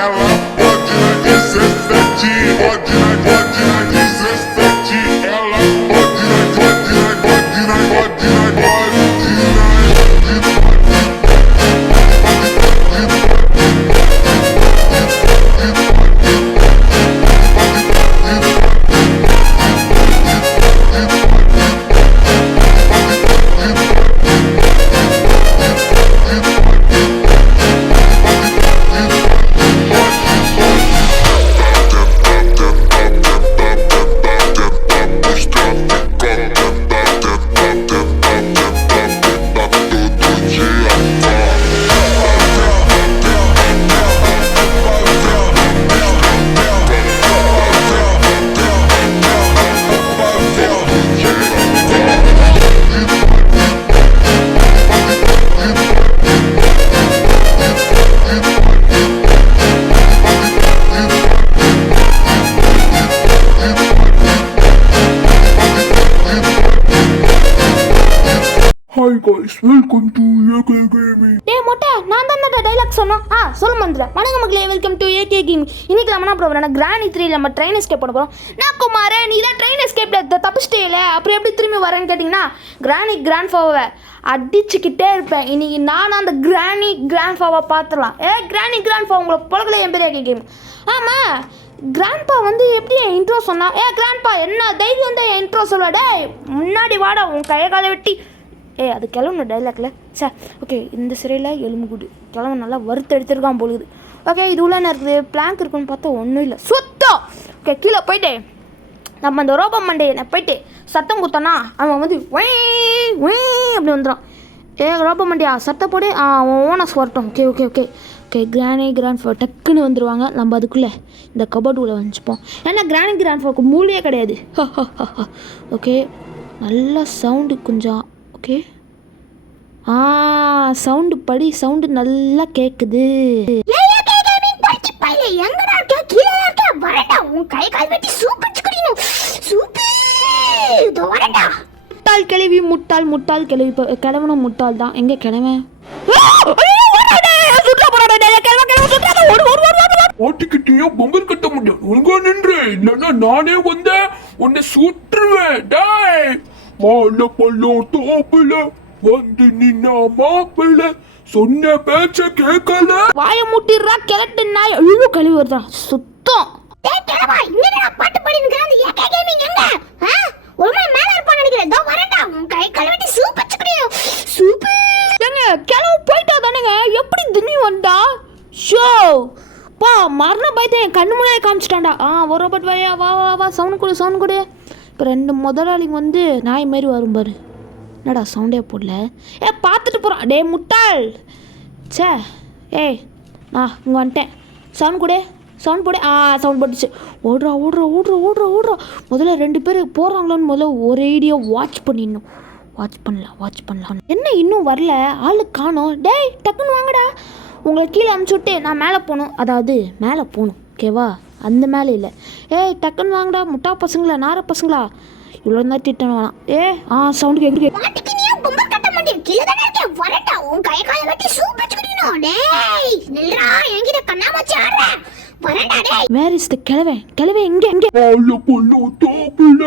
ela pode na 17, pode na 17, ela pode na hi guys, welcome to AK gaming. டேய் மொட்டை, நான் தான் அந்த டைலாக் சொன்னோம். சொல்ல மாட்டேன். வணக்கம் மக்களே, வெல்கம் டு ஏகே கேமிங். இன்னைக்கு நம்ம என்ன ப்ரோக்ராம், கிராண்ட் 3 நம்ம ட்ரெயின் எஸ்கேப் பண்ண போகிறோம். நான் குமாரே, நீ தான் ட்ரெயின் எஸ்கேப்பில் தப்பிச்சிட்டே இல்லை, அப்புறம் எப்படி திரும்பி வரேன்னு கேட்டிங்கன்னா, கிராண்ட் ஃபாவை அடிச்சுக்கிட்டே இருப்பேன். இன்னைக்கு நான் அந்த கிராண்ட் ஃபாவை பார்த்துடலாம். கிராண்ட் ஃபாவை உங்களை பழகல என் பேர் ஏகே கேமிங். ஆமாம், கிராண்ட்பா வந்து எப்படி என் இன்ட்ரோ சொன்னா? கிராண்ட்பா என்ன தைரியம் தான் என் இன்ட்ரோ சொல்லுவா? டேய் முன்னாடி வாடா, உன் கையை காலை வெட்டி. அது கிளம்புன டைலாக்ல சார். ஓகே, இந்த சிறையில் எலும்பு கூடு கிளம்பு நல்லா வறுத்து எடுத்துருக்கான் போலுது. ஓகே, இது உள்ள என்ன இருக்குது? பிளாங்க் இருக்குன்னு பார்த்தா ஒன்றும் இல்லை, சுத்தம். ஓகே, கீழே போயிட்டு நம்ம அந்த ரோபோ மண்டையை போயிட்டு சத்தம் கொடுத்தோன்னா அவன் வந்து அப்படி வந்துடும். ரோபோ மண்டியா சத்தம் போடு, அவன் ஓனஸ் வரட்டும். Okay okay okay okay grand four டக்குன்னு வந்துடுவாங்க. நம்ம அதுக்குள்ளே இந்த கபோர்டுக்குள்ளே வந்துச்சுப்போம். ஏன்னா கிராண்ட் ஃபோருக்கு மூளையே கிடையாது. ஓகே, நல்ல சவுண்டு கொஞ்சம். ஓகே, சவுண்டு படி, சவுண்டு நல்லா கேட்குது. முட்டாள் கிளவி, முட்டாள் கிளவி, கிளவன முட்டாள் தான். எங்கே கிளவன்? ஓட்டிக்கிட்டே பொங்கல் கட்ட முடியும். ஒழுங்கா நின்று, இல்லைன்னா நானே வந்து உன்னை சுற்றுவேன். டாய் மால பள்ளம் தோப்புல வந்து நின்னா மாப்பிள்ள சொன்ன பேச்ச கேட்கல. வாய முட்டிடுறா கிழட்டு நாய். அழுவு கழிவு வருதா சுத்தம். பாட்டு பாடினுக்கிறான். கிளவு போயிட்டா தானுங்க, எப்படி திடீர்னு வந்தா? ஷோ பா, மரண பயத்தை என் கண்ணு முன்னாடி காமிச்சிட்டான்டா. ஒரு ரோபோட் வாயா, வா வா வா, சவுண்ட் கொடு. இப்போ 2 முதலாளிங்க வந்து நாய் மாரி வரும் பாரு. என்னடா சவுண்டே போடல? பார்த்துட்டு போகிறான். டே முட்டாள். சே நான் இங்கே வந்துட்டேன். சவுண்ட் போடு. சவுண்ட் போட்டுச்சு. ஓடுறா. முதல்ல 2 பேர் போகிறாங்களோன்னு முதல்ல ஒரு ஐடியா வாட்ச் பண்ணிடணும். வாட்ச் பண்ணலாம். என்ன இன்னும் வரல? ஆளு காணோம். டேய் டக்குன்னு வாங்கடா. உங்களை கீழே அமுச்சு விட்டு நான் மேலே போகணும். ஓகேவா? அந்த மேலே இல்லை. டக்குன்னு வாங்கடா. முட்டா பசங்களா, நார பசங்களா, இவ்வளோ தான் திட்டம் வேணாம். சவுண்டு கேட்குது. வேர் இஸ் த கிழவன் எங்க? மால பள்ளம் தோப்புல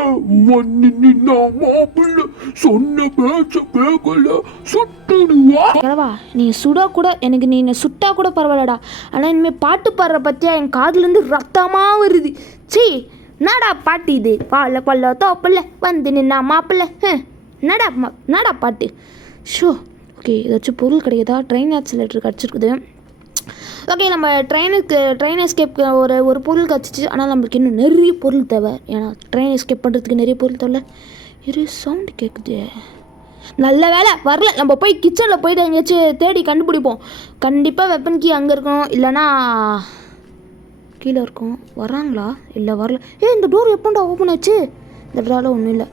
வந்து நின்னா மாப்பிள்ள சொன்ன பேச்ச கேட்கல, சுட்டுடுவா. கிழவா, நீ சுடா கூட எனக்கு, நீ என்ன சுட்டா கூட பரவாயில்லடா. ஆனால் இனிமேல் பாட்டு பாடுற பற்றியா என் காதுலேருந்து ரத்தமாக வருது. சீ, என்னடா பாட்டு இது? பால பல்ல தோப்பில்ல வந்து நின்னா மாப்பிள்ள. என்னடா பாட்டு? ஷோ. ஓகே, ஏதாச்சும் பொருள் கிடைக்குதா? ட்ரெயின் ஆக்சிலேட்டர் கிடச்சிருக்குது. ஓகே, நம்ம ட்ரெயின் எஸ்கேப்க்கு ஒரு பொருள் கிடச்சிச்சு. ஆனால் நம்மளுக்கு இன்னும் நிறைய பொருள் தேவை. ஏன்னா ட்ரெயின் எஸ்கேப் பண்ணுறதுக்கு நிறைய பொருள் தேவை. சவுண்டு கேட்குது. நல்ல வேலை வரல. நம்ம போய் கிச்சனில் போய்ட்டு எங்கேயாச்சும் தேடி கண்டுபிடிப்போம். கண்டிப்பாக வெப்பன் கீ அங்கே இருக்கணும், இல்லைன்னா கீழே இருக்கும். வராங்களா? இல்லை வரல. இந்த டோர் எப்போண்டா ஓப்பன் ஆச்சு? இந்த டோரால் ஒன்றும் இல்லை.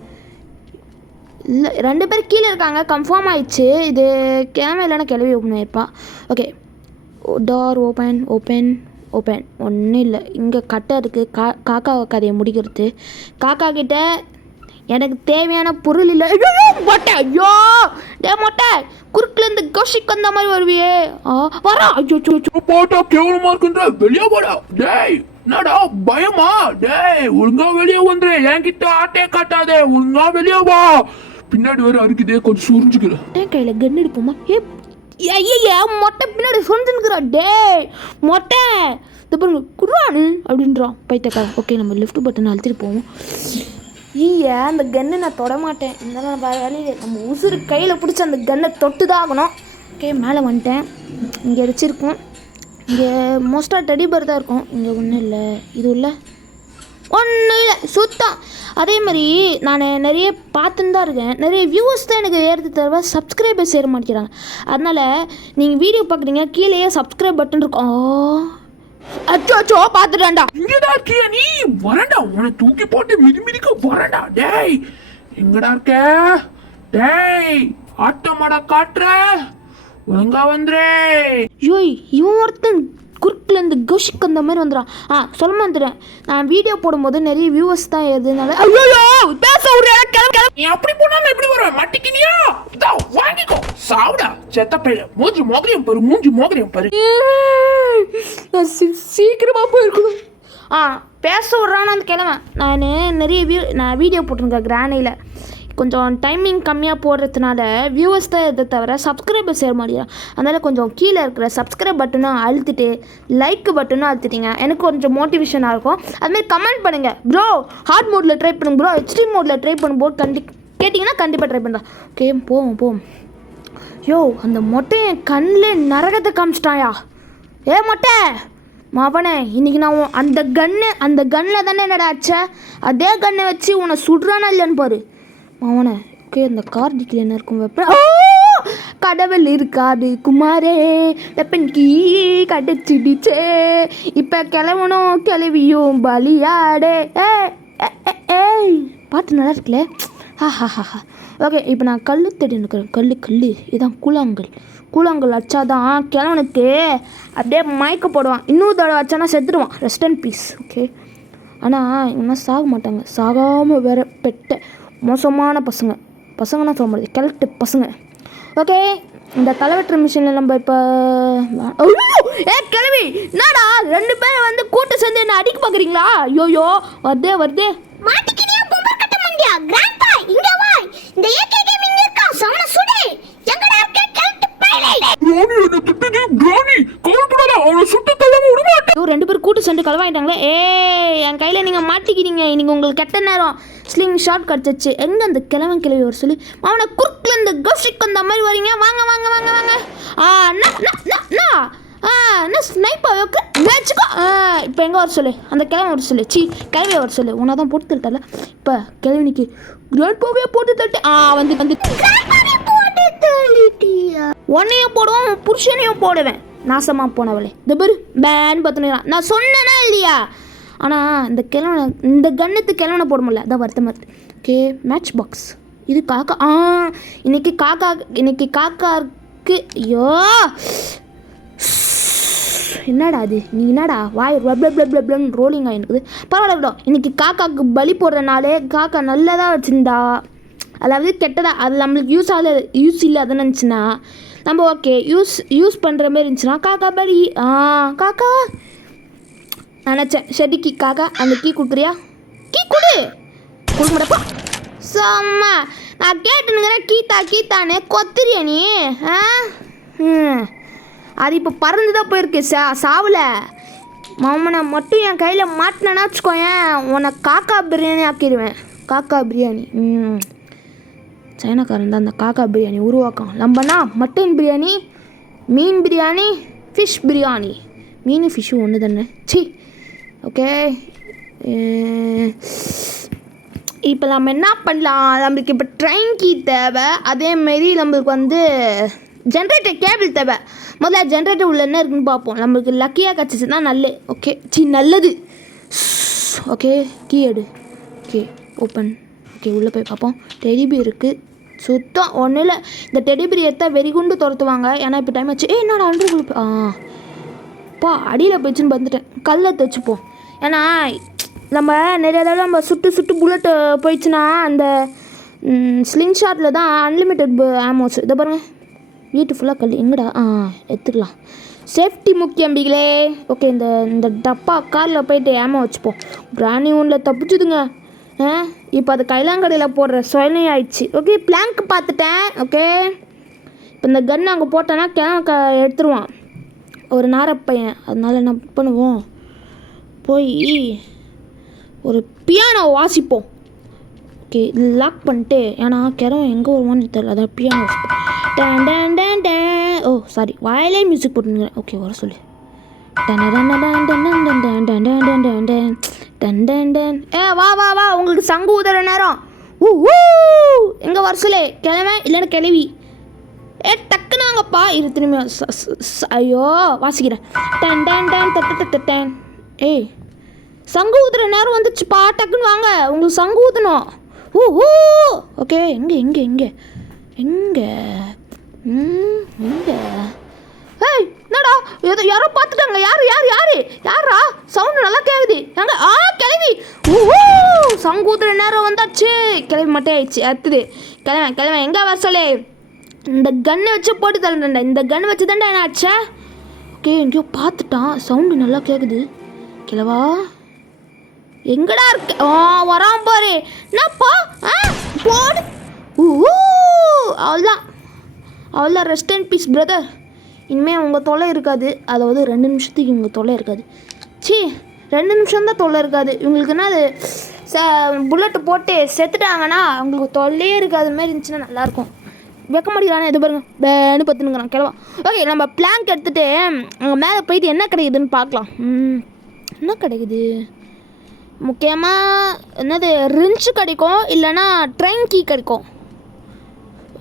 2 பேர் கீழே இருக்காங்க, கன்ஃபார்ம் ஆயிடுச்சு. இது கேமரா இல்லைன்னா கிளவி ஓப்பன் ஆகிருப்பான். Okay, door open. ஒன்றும் இல்லை. இங்கே கட்டை இருக்குது. காக்கா கதையை முடிக்கிறது. காக்கா கிட்ட எனக்கு தேவையான பொருள் இல்லை. மொட்டை ஐயோ டே மொட்டை குறுக்கில் இருந்து கௌஷிக் அந்த மாதிரி வருவியே வரா. ஐயோ போட்டா கேவலமா இருக்குன்ற வெளியே போடா. டேய் என்னடா பயமா? டேய் ஒழுங்கா வெளியே வந்துரு. என்கிட்ட ஆட்டே காட்டாதே. ஒழுங்கா வெளியே வா. பின்னாடி வர அறுக்குதே கொஞ்சம் சுரிஞ்சுக்கிறேன். என் கையில் கன் எடுப்போமா? ஐயா மொட்டை பின்னாடி சொரிஞ்சுன்னுக்குறா. டே மொட்டை இந்த பாருங்க குர்ரானு அப்படின்றான் பைத்தியக்காரன். ஓகே நம்ம லெஃப்ட் பட்டன் அழுத்திட்டு போவோம். ஐயா அந்த கன்னை நான் தொட மாட்டேன். இருந்தாலும் வேறு வேலையிலே நம்ம உசுறு கையில் பிடிச்சி அந்த கன்னை தொட்டு தான் ஆகணும். ஓகே மேலே வந்துட்டேன். இங்கே வச்சுருக்கோம். இங்கே மோஸ்ட்டாக டெடி பேர் தான் இருக்கும். இங்கே ஒன்றும் இல்லை. இது உள்ள ஒன்றும் இல்லை சுத்தம். அதே மாதிரி நான் நிறைய பார்த்துன்னு தான் இருக்கேன். நிறைய வியூவர்ஸ் தான் எனக்கு ஏறது தவிர சப்ஸ்கிரைபர்ஸ் ஏற மாட்டேங்கிறாங்க. அதனால் நீங்கள் வீடியோ பார்க்குறீங்க கீழேயே சப்ஸ்கிரைப் பட்டன் இருக்கும். அச்சோ பார்த்துட்டான்டா. இங்கதான் இருக்கியா நீ? வரண்டா உன்னை தூக்கி போட்டு மிதிக்க வரண்டா. டேய் எங்கடா இருக்க? டேய் ஆட்டமாடா காட்டுற ஒழுங்கா வந்துரு. யோய் இவன் ஒருத்தன் குறுக்கில் இருந்து கௌஷிக் அந்த மாதிரி வந்துடுறான். சொல்ல மாட்டேன். நான் வீடியோ போடும்போது நிறைய வியூவர்ஸ் தான் எதுனால பேச நீ அப்படி போனாம எப்படி வர மாட்டிக்கினியா? வாங்கிக்கோ சாவுடா செத்த பையல. மூஞ்சி மோகரியம் பாரு. மூஞ்சி மோகரியம் பாரு. சீக்கிரமா போயிருக்கணும். பேச விட்றான்னு அந்த கிழமை. நான் வீடியோ போட்டிருக்கேன் கிரானியில். கொஞ்சம் டைமிங் கம்மியாக போடுறதுனால வியூவர்ஸ் தான் இதை தவிர சப்ஸ்கிரைபர் சேர மாட்டேங்கிறான். அதனால் கொஞ்சம் கீழே இருக்கிற சப்ஸ்கிரைப் பட்டனும் அழுத்திட்டு லைக் பட்டனும் அழுத்திட்டீங்க எனக்கு கொஞ்சம் மோட்டிவேஷனாக இருக்கும். அதுமாதிரி கமெண்ட் பண்ணுங்கள். ப்ரோ ஹார்ட் மோடில் ட்ரை பண்ணுங்க ப்ரோ, எக்ஸ்ட்ரீம் மோடில் ட்ரை பண்ணும்போது கேட்டிங்கன்னா கண்டிப்பாக ட்ரை பண்ணுறேன். ஓகே போவோம். யோ அந்த மொட்டையை கண்ணில் நரகத்தை காமிச்சிட்டாயா? மொட்டை மாவனே இன்னைக்கு நான் அந்த கன்னில் தானே என்னடா ஆச்சா? அதே கன்னை வச்சு உன்னை சுடுறானா இல்லைன்னு பாரு மாவனே. ஓகே அந்த கார்டிக்கில் என்ன இருக்கும்? வெப்பன் கடவுள் இருக்காது குமாரே வெப்பன் கீ கடைச்சிடுச்சே இப்போ கிளவனும் கிளவியும் பலியாடே. ஏய் பாட்டு நல்லா இருக்குல்ல. ஓகே இப்போ நான் கல் தேடி இருக்கிறேன். கல் இதான் கூழாங்கல் வச்சாதான் கிழவனுக்கு அப்படியே மயக்க போடுவான். இன்னொரு தடவை வச்சானா செத்துடுவான். Rest and peace. ஓகே ஆனால் இவங்கெல்லாம் சாக மாட்டாங்க. சாகாமல் வேற பெட்ட மோசமான பசங்கன்னா சொல்ல முடியாது கிழட்டு பசங்க. ஓகே இந்த தலைவெட்டுற மிஷினில் நம்ம இப்போ கிளவி என்னடா 2 பேரை வந்து கூட்டு சேர்ந்து என்ன அடிக்க பார்க்குறீங்களா? ஐயோ வருதே மாட்டிக்கினியா பொம்பர் கட்ட மண்டியா கிராண்ட்பா இங்க வா. இந்த ஏகே கேமிங் இருக்கா சவன சுடே. எங்கடா இருக்க கெல்ட் பைலே? ராணி என்ன திட்டுது? ராணி கவலைப்படாத அவனை சுட்டு தள்ளாம விட மாட்டேன். 2 பேர் கூட்டு சேர்ந்து களவாயிட்டாங்களே. என் கையில் நீங்கள் மாட்டிக்கிறீங்க. இன்னைக்கு உங்களுக்கு கெட்ட நேரம். ஸ்லிங் ஷார்ட் கிடச்சிச்சு. எங்கே அந்த கிழவி ஒரு சொல்லி அவனை குறுக்கில் இந்த கௌஷிக் அந்த மாதிரி வரீங்க. வாங்க என்ன ஸ்னைப்பா வச்சுக்கோ. இப்போ எங்கே வர சொல்லு? அந்த கிழமை வர சொல்லு. கிழவியை வர சொல்லு. உன்னை தான் போட்டு தட்டல. இப்போ கிழவினிக்கு கிராண்ட்பாவே போட்டு தட்டு. வந்து உன்னையும் போடுவோம் புருஷனையும் போடுவேன். நாசமாக போனவளே இந்த பேர் பேன் பார்த்துனா நான் சொன்னேன்னா இல்லையா? ஆனால் இந்த கன்னத்து கிழவனை போட முடியல. அதான் வருத்தமாக இருக்குது. ஓகே மேட்ச் பாக்ஸ் இது காக்கா. இன்னைக்கு காக்காருக்கு ஐயோ என்னடா அது? நீ என்னடா வாய் ப்ளப்ளப்ளப்ளப்ளன்னு ரோலிங் ஆகிருக்குது. பரவாயில்ல இன்னைக்கு காக்காவுக்கு பலி போடுறனாலே காக்கா நல்லதாக வச்சுருந்தா அதாவது கெட்டதாக அது நம்மளுக்கு யூஸ் இல்லாதன்னு இருந்துச்சுன்னா நம்ம ஓகே யூஸ் பண்ணுற மாதிரி இருந்துச்சுன்னா காக்கா பலி. காக்கா நினச்சேன் செடிக்கு காக்கா அந்த கீ கொடுக்குறியா? கீ கொடுக்க மாட்டப்பா செம்ம. நான் கேட்டுனுங்கிறேன் கீத்தானே கொத்துறியா நீ? அது இப்போ பறந்து தான் போயிருக்கு சாவில். மாமனை மட்டும் என் கையில் மாட்டினேன்னா வச்சுக்கோயேன் உன்னை காக்கா பிரியாணி ஆக்கிடுவேன். காக்கா பிரியாணி சைனாக்காரன் தான் அந்த காக்கா பிரியாணி உருவாக்கம். நம்மனா மட்டன் பிரியாணி, மீன் பிரியாணி, ஃபிஷ் பிரியாணி. மீன் ஃபிஷ்ஷும் ஒன்று தானே. ஓகே இப்போ நம்ம என்ன பண்ணலாம்? நம்மளுக்கு இப்போ ட்ரெயின் கீ தேவை. அதேமாரி நம்மளுக்கு வந்து ஜென்ரேட்டர் கேபிள் தேவை. முதல்ல ஜென்ரேட்டர் உள்ள என்ன இருக்குன்னு பார்ப்போம். நம்மளுக்கு லக்கியாக கிடச்சிச்சுன்னா நல்லது. நல்லது. ஓகே கீ எடு. Okay open. ஓகே உள்ளே போய் பார்ப்போம். டெடிபி இருக்குது. சுத்தம் ஒன்றும் இல்லை. இந்த டெடிபி எடுத்தால் வெறிகுண்டு துரத்துவாங்க. ஏன்னா இப்போ டைம் ஆச்சு. என்னடா அடியில் போயிடுச்சுன்னு வந்துட்டேன். கல்லை தைச்சுப்போம். ஏன்னா நம்ம நிறைய தடவை நம்ம சுட்டு புல்லட்டு போயிடுச்சுன்னா அந்த ஸ்லிங் ஷாட்டில் தான் அன்லிமிட்டெட் ஆமோஸ். இதை பாருங்கள், வீட்டு ஃபுல்லாக கல் எங்கடா எடுத்துக்கலாம். சேஃப்டி முக்கியம் பிகளே. ஓகே, இந்த டப்பா காரில் போயிட்டு ஏமா வச்சுப்போம். கிராணி ஒன்றில் தப்பிச்சுதுங்க. இப்போ அது கைலாங்கடையில் போடுற சொயனை ஆயிடுச்சு. ஓகே, பிளாங்க் பார்த்துட்டேன். ஓகே, இப்போ இந்த கன் அங்கே போட்டோன்னா எடுத்துருவான் ஒரு நாரப்பையன். அதனால என்ன பண்ணுவோம், போய் ஒரு பியானோ வாசிப்போம். ஓகே, லாக் பண்ணிட்டு, ஏன்னா கிழவன் எங்கே வருவான்னு தெரியல, அதான் பியானோ வாசிப்போம். டன் டன் டன் டன். ஓ சாரி, வாயிலே மியூசிக் போட்டுருங்க. ஓகே, வர சொல்லு. டன் டன் டன் டன் டன் டன் டன் டன் டன் டன் டன் டன் டன். வா வா வா, உங்களுக்கு சங்கு ஊதுற நேரம். எங்கே வர சொல்லு, கிழவன் இல்லைன்னா கிழவி. டக்குன்னு வாங்கப்பா. இரு திரும்பி ஐயோ வாசிக்கிறேன். டன் டன் டன் தட்டு டன். ஏய், சங்கு ஊதுற நேரம் வந்துச்சுப்பா, டக்குன்னு வாங்க, உங்களுக்கு சங்கு ஊதணும். ஓகே, எங்கே எங்கே எங்கே எங்கே எங்கே? ஏய், என்னடா யாரோ பார்த்துட்டாங்க. யாரா சவுண்டு நல்லா கேட்குது. எங்க கிளவி. சங்கு ஊதுற நேரம் வந்தாச்சு. கிளவி மட்டும் ஆயிடுச்சு. அடுத்தது கிளவன் எங்கே வர சொல்லு. இந்த கன்னை வச்சு போட்டு தரேன்டா. இந்த கன் வச்சு தான்டா என்ன ஆச்சா. ஓகே, எங்கேயோ பார்த்துட்டான், சவுண்டு நல்லா கேட்குது. கிழவா எங்கடா இருக்கு? வரான் பாரு. என்னப்பா போடு. அவ்வளோதான் ரெஸ்ட் அண்ட் பீஸ் பிரதர். இனிமேல் உங்கள் தொல்லை இருக்காது. அதாவது 2 நிமிஷத்துக்கு இவங்க தொல்லை இருக்காது. 2 நிமிஷம்தான் தொல்லை இருக்காது இவங்களுக்குன்னா. அது புல்லட்டு போட்டு செத்துட்டாங்கன்னா அவங்களுக்கு தொல்லையே இருக்காது. மாதிரி இருந்துச்சுன்னா நல்லாயிருக்கும். வைக்க மாட்டேங்கிறானே, இது பாருங்க, பேனு பத்துனுங்கிறான் கிழவா. ஓகே, நம்ம பிளாங்க் எடுத்துகிட்டு அங்கே மேலே போயிட்டு என்ன கிடைக்குதுன்னு பார்க்கலாம். என்ன கிடைக்குது முக்கியமாக, என்னது ரிஞ்சு கிடைக்கும், இல்லைன்னா ட்ரெயின் கீ கிடைக்கும்.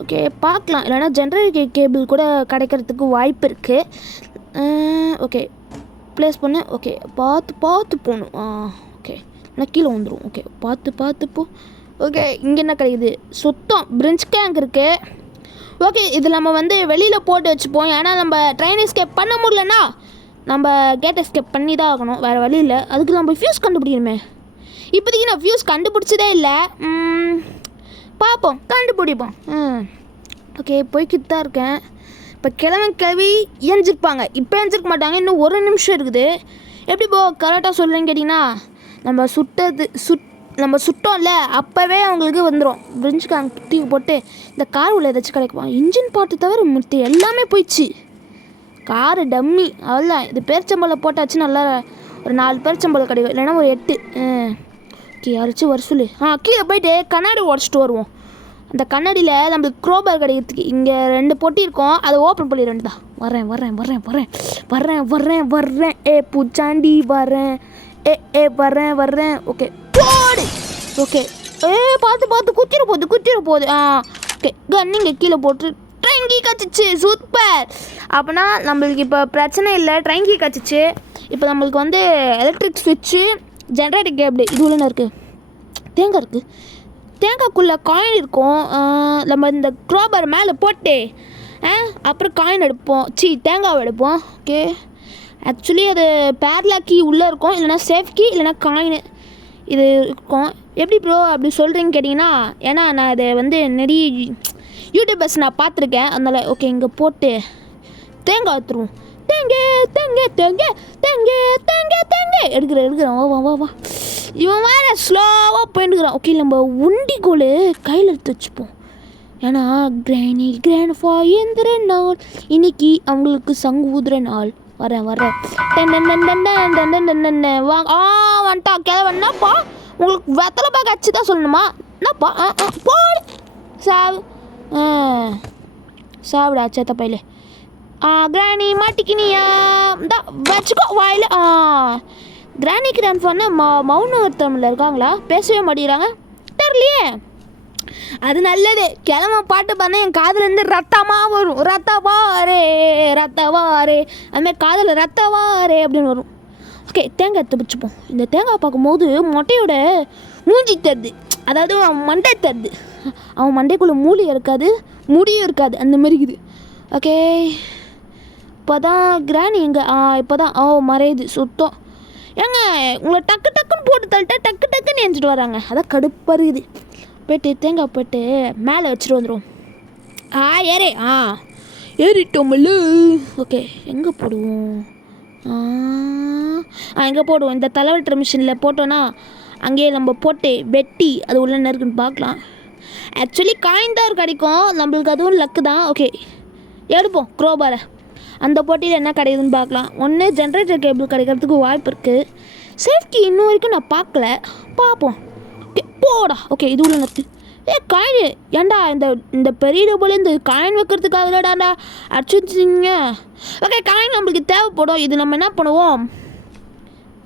ஓகே, பார்க்கலாம். இல்லைனா ஜென்ரேட்டர் கேபிள் கூட கிடைக்கிறதுக்கு வாய்ப்பு இருக்குது. ஓகே, ப்ளேஸ் பண்ணு. ஓகே, பார்த்து போகணும். ஓகே, நான் கீழே வந்துடும். ஓகே, பார்த்து போ. ஓகே, இங்கே என்ன கிடைக்குது, சுத்தம் பிரிஞ்ச் கேங்க் இருக்குது. ஓகே, இது நம்ம வந்து வெளியில் போட்டு வச்சுப்போம். ஏன்னா நம்ம ட்ரெயின் எஸ்கேப் பண்ண முடியலன்னா நம்ம கேட் எஸ்கேப் பண்ணி தான் ஆகணும், வேறு வழி இல்லை. அதுக்கு நம்ம ஃபியூஸ் கண்டுபிடிக்கணுமே. இப்போதைக்கு நான் ஃபியூஸ் கண்டுபிடிச்சதே இல்லை. பார்ப்போம், கண்டுபிடிப்போம். ஓகே, போய்கிட்டு தான் இருக்கேன். இப்போ கிழவி எஞ்சிருப்பாங்க. இப்போ எஞ்சிருக்க மாட்டாங்க, இன்னும் 1 நிமிஷம் இருக்குது. எப்படி கரெக்டாக சொல்கிறேன்னு கேட்டிங்கன்னா, நம்ம சுட்டோம்ல அப்போவே அவங்களுக்கு வந்துடும். பிரிஞ்சுக்காங்க தூக்கி போட்டு இந்த கார் உள்ள ஏதாச்சும் கிடைக்குமா. இன்ஜின் பார்த்து தவிர மற்ற எல்லாமே போயிடுச்சு. காரு டம்மி, அவ்வளோதான். இது பேரிச்சம்பழம் போட்டாச்சு, நல்லா ஒரு 4 பேரிச்சம்பழம் கிடைக்கும், இல்லைன்னா ஒரு 8. ஓகே, யாராச்சும் வர சொல்லு. கீழே போயிட்டு கண்ணாடி உடச்சிட்டு வருவோம். அந்த கண்ணாடியில் நம்மளுக்கு க்ரோபார் கிடைக்கிறதுக்கு இங்கே 2 பொட்டி இருக்கும், அதை ஓப்பன் பண்ணி 2 தான். வரேன். பூச்சாண்டி வரேன். வரேன். ஓகே, போடு. ஓகே, பார்த்து குத்திர போகுது. ஓகே, கன்னிங்க கீழே போட்டு ட்ரெயின் கீ கச்சிச்சு. சூப்பர். அப்போனா நம்மளுக்கு இப்போ பிரச்சனை இல்லை, ட்ரெயின் கீ கச்சிச்சு. இப்போ நம்மளுக்கு வந்து எலக்ட்ரிக் ஸ்விட்சு, ஜென்ரேட்டர் கேபிள், இது உள்ள இருக்குது. தேங்காய் இருக்குது, தேங்காய்க்குள்ளே காயின் இருக்கும். நம்ம இந்த க்ரோபர் மேலே போட்டு அப்புறம் காயின் எடுப்போம், தேங்காவை எடுப்போம். ஓகே, ஆக்சுவலி அது பேர்லாக் கீ உள்ளே இருக்கும், இல்லைனா சேஃப் கீ, இல்லைனா காயின் இது இருக்கும். எப்படி ப்ரோ அப்படி சொல்கிறீங்கன்னு கேட்டிங்கன்னா, ஏன்னா நான் இதை வந்து நிறைய யூடியூபர்ஸ் நான் பார்த்துருக்கேன், அதனால். ஓகே, இங்கே போட்டு தேங்காய் எடுத்துருவோம். தேங்காய் எடுக்கிறேன். வா. இவன் வேறு ஸ்லோவாக போயிட்டுக்கிறான். ஓகே, நம்ம உண்டிகோல் கையில் எடுத்து வச்சுப்போம். ஏன்னா கிராண்ட் ஃபாயந்திர நாள் இன்னைக்கு அவங்களுக்கு சங்கு ஊதுற நாள். வரேன். வந்துட்டா கிழவன். என்னப்பா உங்களுக்கு வெத்தலை பாக்க அச்சு தான் சொல்லணுமா? என்னப்பா போடு. சாவிடா சேத்த பையில. கிராணி மாட்டிக்கினியா தான் வச்சுக்கோ வாயில். கிராணி ஃபான்னு மௌனவர்த்தமில் இருக்காங்களா? பேசவே மாட்டேங்கிறாங்க, தெரியலையே. அது நல்லது. கிழமை பாட்டு பார்த்தா என் காதுலேருந்து ரத்தமாக வரும். ரத்தவாரே அதுமாதிரி காதில் ரத்தவாரே அப்படின்னு வரும். ஓகே, தேங்காய் எடுத்து பிடிச்சிப்போம். இந்த தேங்காய் பார்க்கும்போது மொட்டையோட மூஞ்சி தருது, அதாவது அவன் மண்டை தருது. அவன் மண்டைக்குள்ளே மூளை இருக்காது, முடியும் இருக்காது, அந்த மாதிரி இருக்குது. ஓகே, இப்போ தான் கிராணி எங்கே? இப்போ தான் மறையுது சுத்தம். ஏங்க உங்களை டக்கு டக்குன்னு போட்டு தள்ளிட்டா டக்கு டக்குன்னு ஏஞ்சிட்டு வராங்க, அதான் கடுப்பாக இருக்குது. போய்ட்டு தேங்காய் போய்ட்டு மேலே வச்சுட்டு வந்துடும். ஏறே ஏறிட்டோம்ல. ஓகே எங்கே போடுவோம்? எங்கே போடுவோம்? இந்த தலைவெட்டுற மிஷினில் போட்டோன்னா அங்கேயே நம்ம போட்டு வெட்டி அது உள்ள இருக்குன்னு பார்க்கலாம். ஆக்சுவலி காயின் தான் கிடைக்கும் நம்மளுக்கு, அதுவும் லக்கு தான். ஓகே எடுப்போம் க்ரோபாரை. அந்த போட்டியில் என்ன கிடைக்குதுன்னு பார்க்கலாம். ஒன்று ஜென்ரேட்டர் கேபிள் கிடைக்கிறதுக்கு வாய்ப்பு இருக்குது. சேஃப்டி இன்னும் வரைக்கும் நான் பார்க்கல, பார்ப்போம். ஓகே போடா. ஓகே இது உள்ள நிறுத்து. காயின் ஏண்டா இந்த பெரிய டோபில் இந்த காயின் வைக்கிறதுக்காகடாண்டா அடிச்சுங்க. ஓகே காயின் நம்மளுக்கு தேவைப்படும். இது நம்ம என்ன பண்ணுவோம்?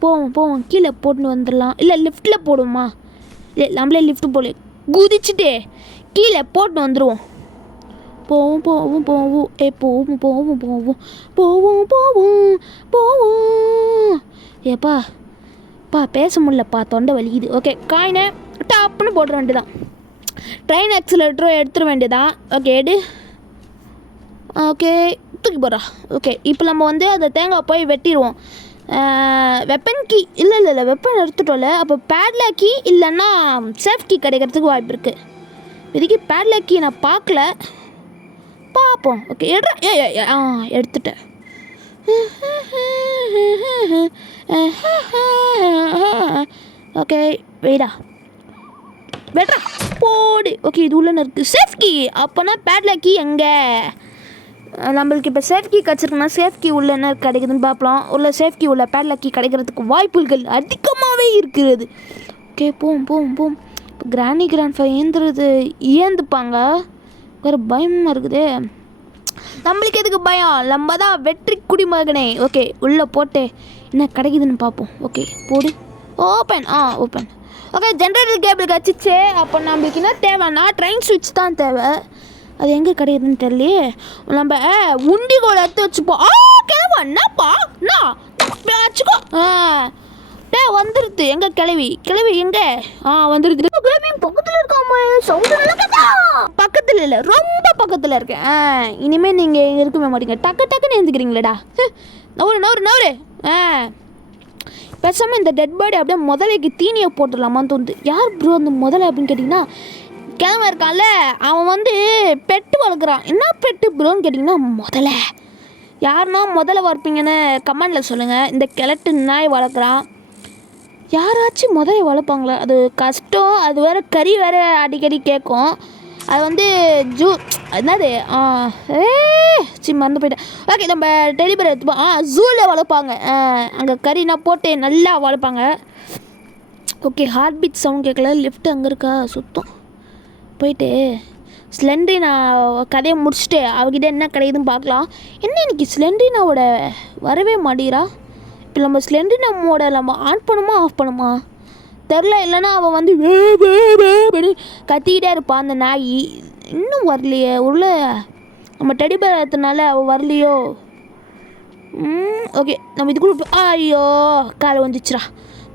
போவோம் கீழே போட்டுன்னு வந்துடலாம். இல்லை லிஃப்ட்டில் போடுவோமா? இல்லை நம்மளே லிஃப்ட்டு போல குதிச்சுட்டு கீழே போட்டுன்னு வந்துடுவோம். போவோம் ஏப்பா பேச முடியலப்பா, தொண்டை வலிக்குது. ஓகே காயினை டாப்புன்னு போட்டுற வேண்டியதான். ட்ரெயின் ஆக்சிலேட்டரும் எடுத்துட வேண்டியதான். ஓகே எடு. ஓகே தூக்கி போடுறா. ஓகே இப்போ நம்ம வந்து அந்த தேங்காய் போய் வெட்டிடுவோம். வெப்பன் கீ இல்லை வெப்பன் எடுத்துட்டோம்ல, அப்போ பேட்லாக் கீ இல்லைன்னா சேஃப் கீ கிடைக்கிறதுக்கு வாய்ப்பு இருக்குது. இதுக்கு பேட்லாக் கீ நான் பார்க்கல, பார்ப்போம். ஓகே எடுத்துட்டேன். ஓகே வெயிடா வெட்ரா போடு. ஓகே இது உள்ள இருக்குது சேஃப் கீ. அப்போனா பேட்லாக் கீ எங்கே? நம்மளுக்கு இப்போ சேஃப் கீ கிடச்சிருக்குன்னா சேஃப் கீ உள்ள என்ன கிடைக்குதுன்னு பார்க்கலாம். உள்ள சேஃப் கீ உள்ள பேட்லாக் கீ கிடைக்கிறதுக்கு வாய்ப்புகள் அதிகமாகவே இருக்கிறது. ஓகே போவோம். இப்போ கிராண்ட் ஃபை ஏந்துப்பாங்க, வேறு பயமாக இருக்குது. நம்மளுக்கு எதுக்கு பயம்? நம்ம தான் வெற்றி குடிமகனே. ஓகே உள்ளே போட்டு என்ன கிடைக்குதுன்னு பார்ப்போம். ஓகே போடு. ஓப்பன் ஓகே ஜென்ரேட்டர் கேபிள் கச்சிச்சு. அப்போ நம்மளுக்கு என்ன தேவைன்னா ட்ரெயின் சுவிட்ச் தான் தேவை. அது எங்கே கிடைக்குதுன்னு தெரியலையே. நம்ம உண்டி கோலை எடுத்து வச்சுப்போம். கிளவா என்னப்பா வச்சுக்கோ. வந்துருது. எங்கே கிளவி எங்கே? வந்துருது. பக்கத்துல இருக்காம சவுண்ட் நல்லா கேட்டா. பக்கத்தில் இல்லை, ரொம்ப பக்கத்தில் இருக்கேன். இனிமேல் நீங்கள் எங்கே இருக்கவே மாட்டீங்க, டக்குன்னு எழுந்துக்கிறீங்களேடா. நவரு. பேசாமல் இந்த டெட் பாடி அப்படியே முதலைக்கு தீனியை போட்டுடலாமான்னு தோணுது. யார் ப்ரோ அந்த முதலை அப்படின்னு கேட்டிங்கன்னா, கிழமை இருக்கான்ல அவன் வந்து பெட்டு வளர்க்குறான். என்ன பெட்டு ப்ரோன்னு கேட்டிங்கன்னா முதலை. யாருன்னா முதல்ல வளர்ப்பீங்கன்னு கமெண்டில் சொல்லுங்கள். இந்த கிழட்டு நாய் வளர்க்குறான். யாராச்சும் முதலை வளர்ப்பாங்களா? அது கஷ்டம். அது வேறு கறி வேறு அடிக்கடி கேட்கும். அது வந்து என்னது மறந்து போயிட்டேன். ஓகே நம்ம டெலிவரி எடுத்துப்போம். ஜூவில் வளர்ப்பாங்க. அங்கே கறினா போட்டு நல்லா வளர்ப்பாங்க. ஓகே ஹார்ட் பீட் சவுண்ட் கேட்கல. லிஃப்ட் அங்கே இருக்கா? சுத்தம் போயிட்டு ஸ்லெண்ட்ரினா கதையை முடிச்சுட்டு அவகிட்ட என்ன கிடைக்குதுன்னு பார்க்கலாம். என்ன இன்னைக்கு ஸ்லெண்ட்ரினாவோட வரவே மாட்டேங்கிறா. இப்போ நம்ம ஸ்லெண்ட்ரினாவோட நம்ம ஆன் பண்ணுமா ஆஃப் பண்ணுமா தெரில. இல்லைன்னா அவள் வந்து கத்திக்கிட்டே இருப்பான் அந்த நாய். இன்னும் வரலையே. உள்ள நம்ம டெடிபேர் எடுத்தனால அவள் வரலையோ? ஓகே நம்ம இதுக்குள்ள ஐயோ காலை வந்துச்சுரா.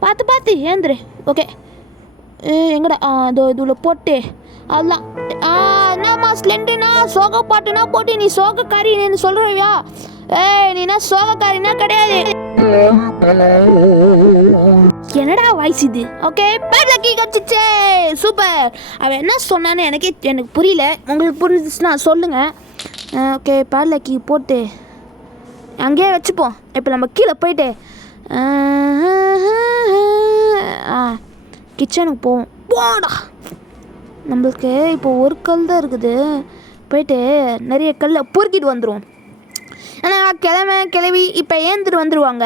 பார்த்து ஏந்துரு. ஓகே எங்கடா? இதுல போட்டு அதெல்லாம் என்னம்மா ஸ்லெண்ட்ரினா சோக பாட்டுனா போட்டு நீ சோகக்காரின்னு சொல்றியா? நீனா சோகக்காரினா கிடையாது. என்னடா வாய்ஸ் இது? ஓகே பேட்லக்கி கச்சிச்சே சூப்பர். அவன் என்ன சொன்னான்னு எனக்கு புரியல. உங்களுக்கு புரிஞ்சிச்சுன்னா சொல்லுங்கள். ஓகே பேட்லக்கி போட்டு அங்கேயே வச்சுப்போம். இப்போ நம்ம கீழே போயிட்டு கிச்சனுக்கு போடா. நம்மளுக்கு இப்போ ஒரு கல் தான் இருக்குது. போயிட்டு நிறைய கல்லை பொறுக்கிட்டு வந்துடுவோம். ஆனால் கிளவி இப்போ ஏந்துட்டு வந்துடுவாங்க.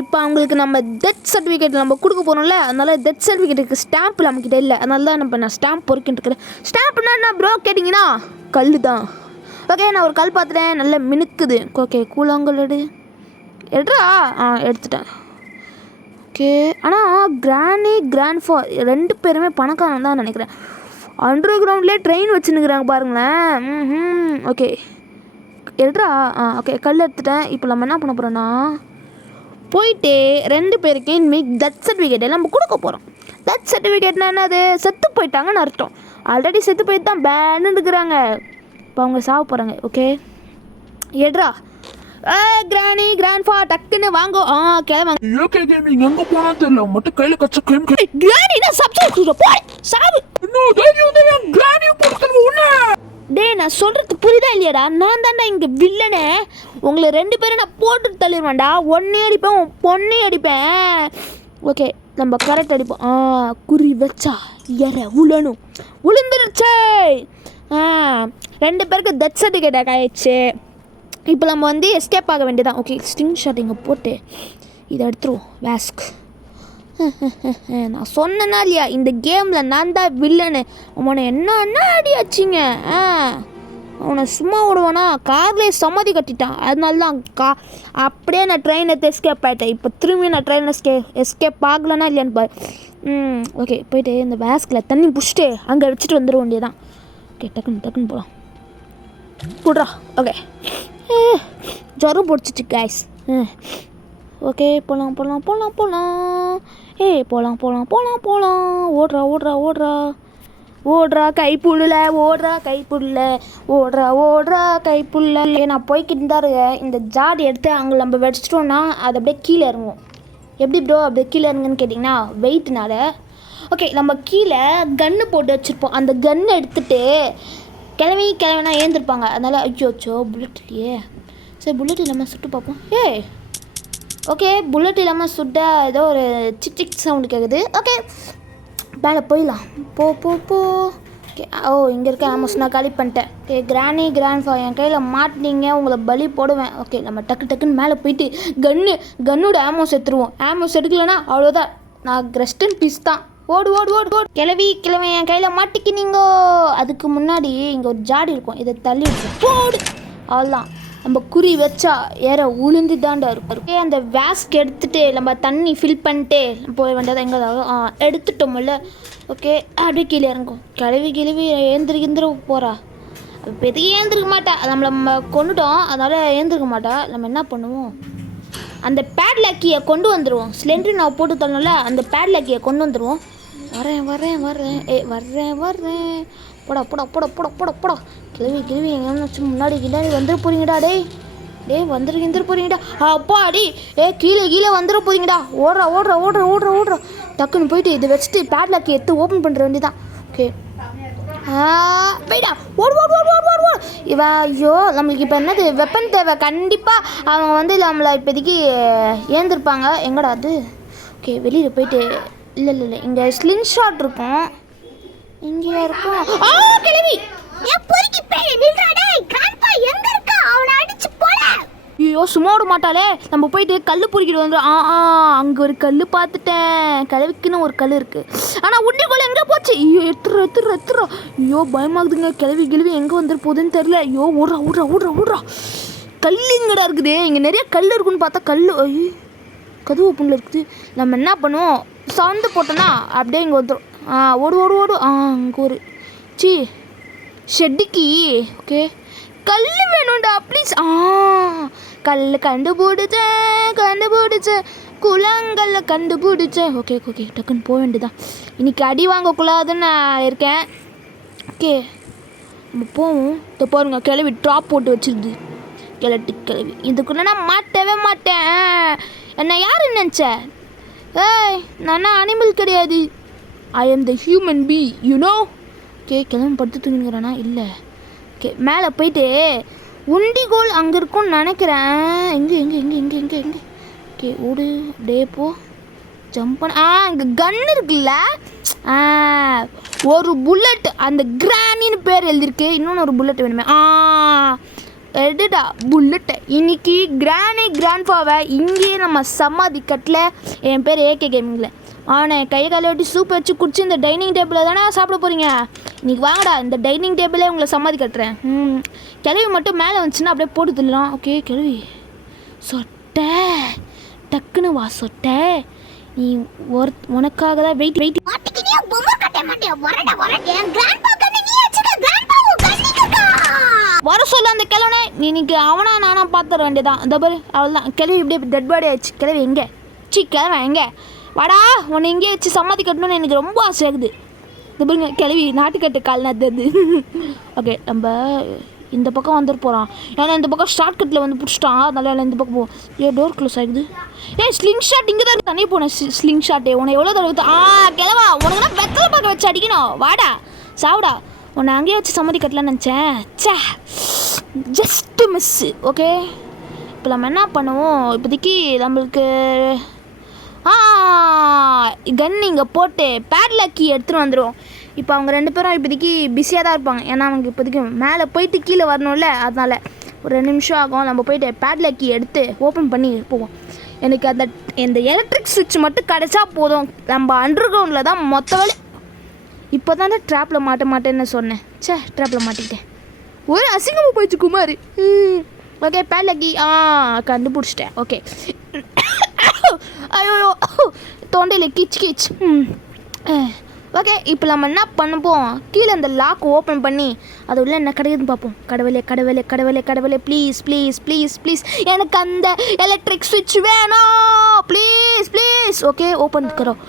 இப்போ அவங்களுக்கு நம்ம டெத் சர்டிஃபிகேட் நம்ம கொடுக்க போகிறோம்ல, அதனால டெத் சர்டிஃபிகேட்டுக்கு ஸ்டாம்ப் நம்மக்கிட்ட இல்லை. அதனால தான் நான் ஸ்டாம்ப் பொறுக்கிட்டு இருக்கிறேன். ஸ்டாம்ப்னா என்ன ப்ரோ கேட்டிங்கன்னா கல் தான். ஓகே நான் ஒரு கல் பார்த்துட்டேன், நல்லா மினுக்குது. ஓகே கூழாங்கல் எடுறா. எடுத்துட்டேன். ஓகே ஆனால் கிராண்ட் ஃபார் 2 பேருமே பணக்காரன் தான் நினைக்கிறேன். அண்டர் கிரவுண்ட்லேயே ட்ரெயின் வச்சுன்னுக்குறாங்க பாருங்களேன். ஓகே எடுறா. ஓகே கல் எடுத்துட்டேன். இப்போ நம்ம என்ன பண்ண போகிறோன்னா போயிட்டு 2 பேருக்கு இனிமேல் டெத் சர்டிஃபிகேட் நம்ம கொடுக்க போகிறோம். டெத் சர்டிஃபிகேட்னா என்னது? செத்து போயிட்டாங்கன்னு அர்த்தம். ஆல்ரெடி செத்து போயிட்டு தான் பேன்னு இருக்கிறாங்க. இப்போ அவங்க சாவ போகிறாங்க. ஓகே எடுறா. கிராணி கிராண்ட்ஃபா டக்குன்னு வாங்கோ கிளம்புங்க. ஏகே கேமிங் எங்க போனா தெரியல மட்டும் கையில கச்ச கேம் கிராணி நான் சப்ஸ்கிரைப் போய் சாவு. இன்னும் தைரியம் வந்து என் கிராணியை போட்டு உள்ள. டேய் நான் சொல்றது புரியுதா இல்லையாடா? நான் தான்டா இங்க வில்லனே. உங்களை 2 பேரும் நான் போட்டு தள்ளிடுவேன்டா. ஒன்னையும் அடிப்பேன் பொண்ணையும் அடிப்பேன். ஓகே நம்ம கரெக்ட் அடிப்போம். குறி வச்சா எற உழணும். உளுந்துருச்சே. 2 பேருக்கு டெத் சர்டிஃபிகேட் ஆயிடுச்சு. இப்போ நம்ம வந்து எஸ்கேப் ஆக வேண்டியதான். ஓகே ஸ்டிங் ஷாட் இங்கே போட்டு இதை எடுத்துருவோம். வேஸ்க் நான் சொன்னேன்னா இல்லையா இந்த கேமில் நான் தான் வில்லனு. அவனை என்ன அடியாச்சிங்க. அவனை சும்மா விடுவானா? கார்லேயே சம்மதி கட்டிட்டான். அதனால தான் அப்படியே நான் ட்ரெயின் எடுத்து எஸ்கேப் ஆகிட்டேன். இப்போ திரும்பி நான் ட்ரெயின் எஸ்கேப் ஆகலைன்னா இல்லையான்னு பாரு. ஓகே போயிட்டு இந்த வேஸ்கில் தண்ணி பிடிச்சிட்டு அங்கே வச்சுட்டு வந்துட வேண்டியதான். ஓகே டக்குன்னு போகலாம். போடுறா. ஓகே ஜரம் பிடிச்சிச்சு கைஸ். ஓகே போகலாம் ஓடுறா கைப்புள்ள ஓடுறா கைப்புள்ள. நான் போய்கிட்டு தான் இருக்கேன். இந்த ஜாடி எடுத்து அங்கே நம்ம வச்சிட்டோன்னா அது அப்படியே கீழே இறங்கும். எப்படி ப்ரோ அப்படியே கீழே இறங்குன்னு கேட்டிங்கன்னா வெயிட்னால. ஓகே நம்ம கீழே கன்று போட்டு வச்சுருப்போம். அந்த கன்று எடுத்துகிட்டு கிளவினா ஏந்திருப்பாங்க. அதனால் ஐயோ புல்லட் இல்லையே. சரி புல்லட் இல்லாமல் சுட்டு பார்ப்போம். ஓகே புல்லட் இல்லாமல் சுட்ட ஏதோ ஒரு சிக் சவுண்டு கேட்குது. ஓகே மேலே போயிடலாம். போ ஓகே இங்கே இருக்க ஆமோஸ் நான் காலி பண்ணிட்டேன். ஓகே கிராண்ட்ஃபா என் கையில் மாட்டினீங்க உங்களை பலி போடுவேன். ஓகே நம்ம டக்குன்னு மேலே போயிட்டு கன்னோட ஆமோஸ் எடுத்துருவோம். ஆமோஸ் எடுக்கலைன்னா அவ்வளோதான், நான் ரெஸ்டன் பீஸ் தான். ஓடு கிளவி என் கையில் மாட்டிக்கினீங்கோ. அதுக்கு முன்னாடி இங்கே ஒரு ஜாடி இருக்கும், இதை தள்ளி விட்டுரும். போடு அவ்வளோதான். நம்ம குறி வச்சா ஏற உளுந்து தாண்டா இருக்கும். அந்த வேஸ்க் எடுத்துகிட்டு நம்ம தண்ணி ஃபில் பண்ணிட்டு போக வேண்டியது எங்கே எடுத்துட்டோம்ல. ஓகே அப்படியே கீழே இறங்கும். கிளவி ஏந்திர போகிறா. பெரிய ஏந்திருக்க மாட்டா. நம்ம கொண்டுட்டோம் அதனால் ஏந்திருக்க மாட்டா. நம்ம என்ன பண்ணுவோம், அந்த பேட்லாக்கியை கொண்டு வந்துடுவோம். சிலிண்டர் நான் போட்டு தரணும்ல, அந்த பேட்லாக்கியை கொண்டு வந்துடுவோம். வரேன் போடா கிளவி எங்கேயாச்சும் முன்னாடி வந்துட போறீங்கடா. டேய் வந்துட போறீங்கடா. அப்பா அடி கீழே வந்துட போறீங்கடா. ஓடுறா. டக்குன்னு போயிட்டு இதை வச்சுட்டு பேட்லாக்கி எடுத்து ஓப்பன் பண்ணுற வேண்டியதான். ஓகே போய்டா ஓடு. ஐயோ நம்மளுக்கு இப்போ என்னது வெப்பன் தேவை கண்டிப்பாக. அவங்க வந்து நம்மளை இப்போதைக்கு ஏந்திருப்பாங்க. எங்கடா அது? ஓகே வெளியில் போயிட்டு இல்லை இங்கே ஸ்லிங் ஷாட் இருக்கும். இங்கே இருக்கும். கிளவி ஐயோ சும்மா விட மாட்டாளே. நம்ம போயிட்டு கல் பொறுக்கிட்டு வந்துடும். அங்கே ஒரு கல் பார்த்துட்டேன். கிளவிக்குன்னு ஒரு கல் இருக்குது. ஆனால் உண்டிக்குள்ள எங்கே போச்சு? ஐயோ எத்துறா. ஐயோ பயமாகுதுங்க. கிளவி எங்கே வந்துட போகுதுன்னு தெரில. ஐயோ ஓடுறா. கல் இங்கடா இருக்குது. இங்கே நிறைய கல் இருக்குன்னு பார்த்தா கல் கதவு ஓப்பனில் இருக்குது. நம்ம என்ன பண்ணுவோம், சவுண்டு போட்டோன்னா அப்படியே இங்கே வந்துடும். ஓடு. அங்கே ஒரு ஷெட்டுக்கு. ஓகே கல் வேணும்டா ப்ளீஸ். கல் கண்டுபிடிச்சேன் குளங்கல்ல கண்டுபிடிச்சேன். ஓகே டக்குன்னு போக வேண்டியதான். இன்னைக்கு அடி வாங்கக்கூடாதுன்னு நான் இருக்கேன். ஓகே நம்ம போவோம். இப்போ பாருங்க கிளவி ட்ராப் போட்டு வச்சிருது. கிளவி இதுக்குள்ள நான் மாட்டவே மாட்டேன். என்ன யார் நினச்ச? நான் அனிமல் கிடையாது. I am the human be you know. Okay கிளம்பி படுத்து தூங்கிக்கிறானா? இல்லை. ஓகே மேலே போயிட்டு உண்டிகோல் அங்கே இருக்கும்னு நினைக்கிறேன். எங்கே ஓகே ஓடு அப்படியே போ. ஜம்ப் பண்ண அங்கே கன் இருக்குல்ல. ஒரு புல்லட் அந்த கிராணின்னு பேர் எழுதிருக்கு. இன்னொன்று ஒரு புல்லட் வேணுமே. எடுடா புல்லட்டை. இன்னைக்கு கிராண்ட்ஃபாவை இங்கேயே நம்ம சமாதி கட்டில். என் பேர் ஏகே கேமிங்கில். அவனை கை காலை வெட்டி சூப் வச்சு குடிச்சு இந்த டைனிங் டேபிளில் தானே சாப்பிட போகிறீங்க. இன்றைக்கி வாங்கடா இந்த டைனிங் டேபிளே உங்களை சமாதி கட்டுறேன். கிளவி மட்டும் மேலே வந்துச்சுன்னா அப்படியே போட்டு தரலாம். ஓகே கிளவி சொட்டை டக்குன்னு வா சொட்டை. நீ உனக்காக தான் வெயிட் வர சொல்ல அந்த கிழவனை. இன்னைக்கு அவனா நானா பார்த்துட வேண்டியதான். இந்த பாரு அவ்வளோதான். கிளவி இப்படியே டெட் பாடி ஆயிடுச்சு. கிளவி எங்கே? கிழவன் எங்கே? வாடா உன்னை எங்கேயே வச்சு சமாதி கட்டணும்னு எனக்கு ரொம்ப ஆசை ஆகுது. இந்த பாருங்க கிளவி நாட்டுக்கட்டு கால் நத்தது. ஓகே நம்ம இந்த பக்கம் வந்துட்டு போகிறான். ஏன்னா இந்த பக்கம் ஷார்ட் கட்டில் வந்து பிடிச்சிட்டான். அதனால இந்த பக்கம் போ. டோர் க்ளோஸ் ஆகுது. ஸ்லிங் ஷாட் இங்கே தான் தனியே போனேன். ஸ்லிங் ஷாட்டே உன்னை எவ்வளோ தடவை கிளவா உனக்கு தான் வெத்தலை பார்க்க வச்சு அடிக்கணும். வாடா சாவுடா. உன்னை அங்கேயே வச்சு சம்மதி கட்டலான்னு நினச்சேன். சே ஜஸ்ட்டு மிஸ்ஸு. ஓகே இப்போ நம்ம என்ன பண்ணுவோம், இப்போதைக்கு நம்மளுக்கு கன் இங்கே போட்டு பேட்லாக் கீ எடுத்துகிட்டு வந்துடுவோம். இப்போ அவங்க 2 பேரும் இப்போதைக்கு பிஸியாக தான் இருப்பாங்க. ஏன்னா அவங்க இப்போதைக்கு மேலே போயிட்டு கீழே வரணும்ல, அதனால் ஒரு 2 நிமிஷம் ஆகும். நம்ம போயிட்டு பேட்லாக் கீ எடுத்து ஓப்பன் பண்ணி போவோம். எனக்கு இந்த எலக்ட்ரிக் சுவிட்ச் மட்டும் கிடச்சா போதும். நம்ம அண்டர் கிரவுண்டில் தான் மொத்த வேலை. இப்போ தான் ட்ராப்பில் மாட்ட மாட்டேன்னு சொன்னேன். ட்ராப்பில் மாட்டிக்கிட்டேன். ஒரு அசிங்கமாக போயிடுச்சு குமார். ஓகே பேட்லாக் கீ கண்டுபிடிச்சிட்டேன். ஓகே ஐயோ தொண்டையில் கிச். ஓகே இப்போ நம்ம என்ன பண்ணுவோம், கீழே அந்த லாக் ஓப்பன் பண்ணி அது உள்ள என்ன கிடைக்குதுன்னு பார்ப்போம். கடவுளே ப்ளீஸ் எனக்கு அந்த எலக்ட்ரிக் ஸ்விட்ச் வேணும் please. Okay open carrom.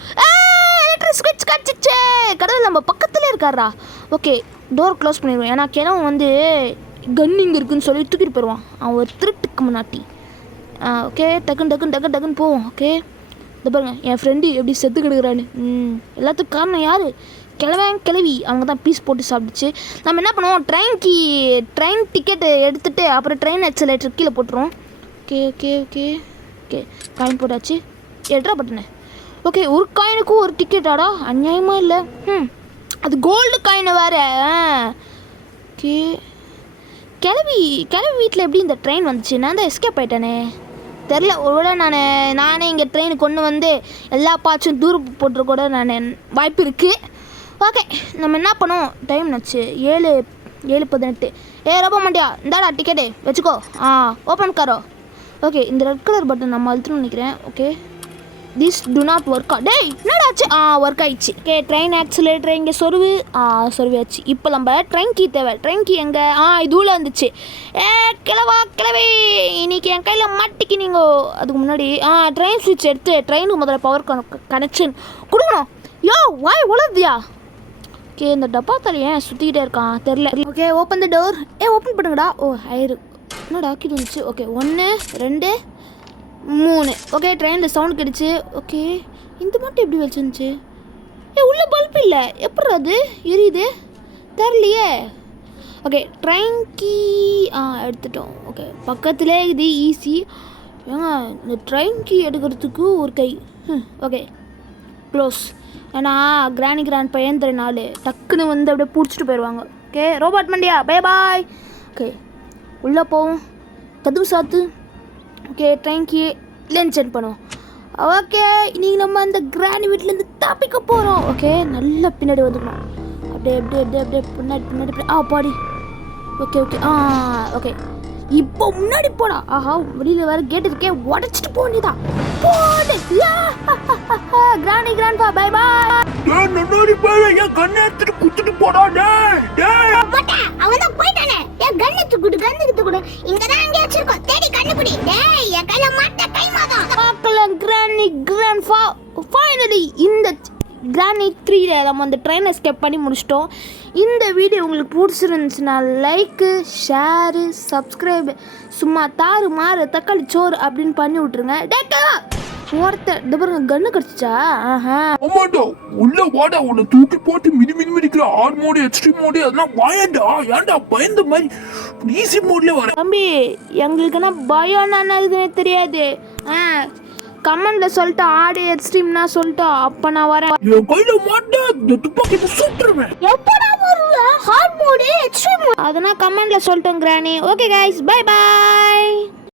Electric ஸ்விட்ச் கிடச்சிச்சு. கடவுள் நம்ம பக்கத்தில் இருக்காரா. ஓகே டோர் க்ளோஸ் பண்ணிடுவோம். ஏன்னா கிணவு வந்து கன் இங்கே இருக்குன்னு சொல்லி தூக்கிட்டு போயிடுவான் அவன் ஒரு திருட்டுக்கு முன்னாடி. ஓகே டக்குன்னு போவோம். ஓகே இந்த பாருங்க என் ஃப்ரெண்டு எப்படி செத்து கிடக்குறான்னு. எல்லாத்துக்கும் காரணம் யார்? கிளவி அவங்க தான் பீஸ் போட்டு சாப்பிடுச்சு. நம்ம என்ன பண்ணுவோம், ட்ரெயின் டிக்கெட்டை எடுத்துகிட்டு அப்புறம் ட்ரெயின் ஆக்சிலேட்டர் கீழே போட்டுருவோம். ஓகே காயின் போட்டாச்சு. எட்ரா பட்டனே. ஓகே ஒரு காயினுக்கும் ஒரு டிக்கெட்டாடா, அநியாயமாக இல்லை. அது கோல்டு காயினை வேறு. ஓகே கிளவி வீட்டில் எப்படி இந்த ட்ரெயின் வந்துச்சு? நான் தான் எஸ்கேப் ஆகிட்டேனே தெரில. ஒருவேளை நானே இங்கே ட்ரெயினுக்கு கொண்டு வந்து எல்லா பார்ட்ஸும் தூரம் போட்டுருக்கூட வாய்ப்பு இருக்குது. ஓகே நம்ம என்ன பண்ணுவோம், டைம் ஆச்சு 7:18. ரொம்ப மாட்டியா இந்தாடா டிக்கெட்டு வச்சுக்கோ. ஓப்பன் காரோ. ஓகே இந்த ரெட் கலர் பட்டன் நம்ம அழுத்தணும்னு நினைக்கிறேன். Okay this to not work. டேய் என்னடாச்சு? ஒர்க் ஆயிடுச்சு. ஓகே ட்ரெயின் ஆக்சிலேட்டர் இங்கே சொருவியாச்சு. இப்போ நம்ம ட்ரெயின் கீ தேவை. ட்ரெயின் கீ எங்கே? இதுவில் வந்துச்சு. கிளவி இன்னைக்கு என் கையில் மாட்டிக்கு. நீங்கள் அதுக்கு முன்னாடி ட்ரெயின் ஸ்விட்ச் எடுத்து ட்ரெயினுக்கு முதல்ல பவர் கனெக்ஷன் கொடுக்கணும். வாய் உழவுதியா? ஓகே இந்த டப்பா தலை ஏன் சுற்றிக்கிட்டே இருக்கான் தெரில. Okay open the door. Open பண்ணுங்கடா. ஆயிரு என்னடா கீழே வந்துச்சு. ஓகே 1 2 3. ஓகே ட்ரெயினில் சவுண்ட் கிடச்சி. ஓகே இந்த மட்டும் எப்படி வச்சுருந்துச்சு? உள்ள பல்ப் இல்லை, எப்படி அது எரியுது தெரியலையே. ஓகே ட்ரெயின் கீ எடுத்துட்டோம். ஓகே பக்கத்துலேயே இது ஈஸி. ஏங்க இந்த ட்ரெயின் கீ எடுக்கிறதுக்கு ஒரு கை. Okay close. ஏன்னா கிராண்ட் பையன் 4 டக்குன்னு வந்து அப்படியே பிடிச்சிட்டு போயிடுவாங்க. ஓகே ரோபாட் மண்டியா பாய். ஓகே உள்ளே போவோம். கதவு சாத்து. Okay train key lens send பண்ணுவோம். ஓகே இன்றைக்கி நம்ம அந்த கிராண்ட் வீட்டிலேருந்து தப்பிக்க போகிறோம். ஓகே நல்லா பின்னாடி வந்துக்கணும். அப்படியே பின்னாடி பாடி. ஓகே ஓகே இப்போ முன்னாடி போடா. வெளியில் வேறு கேட் இருக்கே, உடச்சிட்டு போக வேண்டியதான். கிராண்ட்பா பாய். முன்னாடி போய் என் கண்ணை எடுத்துட்டு குத்துட்டு போடா. அவன் தான் போயிட்டானே. கண்ணு கொடு. இங்கதான் அங்கே வச்சிருக்கோம், தேடி கண்டுபிடி. என் கையில மாட்ட கை மாதம் பார்க்கலாம். கிராண்ட்பா ஃபைனலி இந்த கிராண்ட் 3 நம்ம அந்த ட்ரெயின் எஸ்கேப் பண்ணி முடிச்சிட்டோம். இந்த வீடியோ உங்களுக்கு பிடிச்சிருந்துச்சுன்னா லைக்கு ஷேரு சப்ஸ்கிரைபு சும்மா மாறு தக்காளி சோறு அப்படின்னு பண்ணி விட்ருங்க. ஒருத்தர் இந்த பாருங்க கண்ணு கிடச்சிச்சா? ஆமாண்டா உள்ள வாடா. உன்னை தூக்கி போட்டு மிதிக்கிற ஆர் மோடு எக்ஸ்ட்ரீம் மோடு அதெல்லாம் வாயண்டா. ஏன்டா பயந்த மாதிரி ஈஸி மோட்ல வர? தம்பி எங்களுக்குன்னா பயம் என்னதுன்னு தெரியாது. கமெண்ட்ல சொல்லிட்டு ஆடு எக்ஸ்ட்ரீம்னா சொல்லிட்டு அப்ப நான் வரேன். என் கையில மாட்டா இந்த துப்பாக்கி சுட்டுருவேன். எப்படா வருவ? ஹார்ட் மோடு எக்ஸ்ட்ரீம் அதெல்லாம் கமெண்ட்ல சொல்லிட்டேன் கிராணி. Okay guys bye.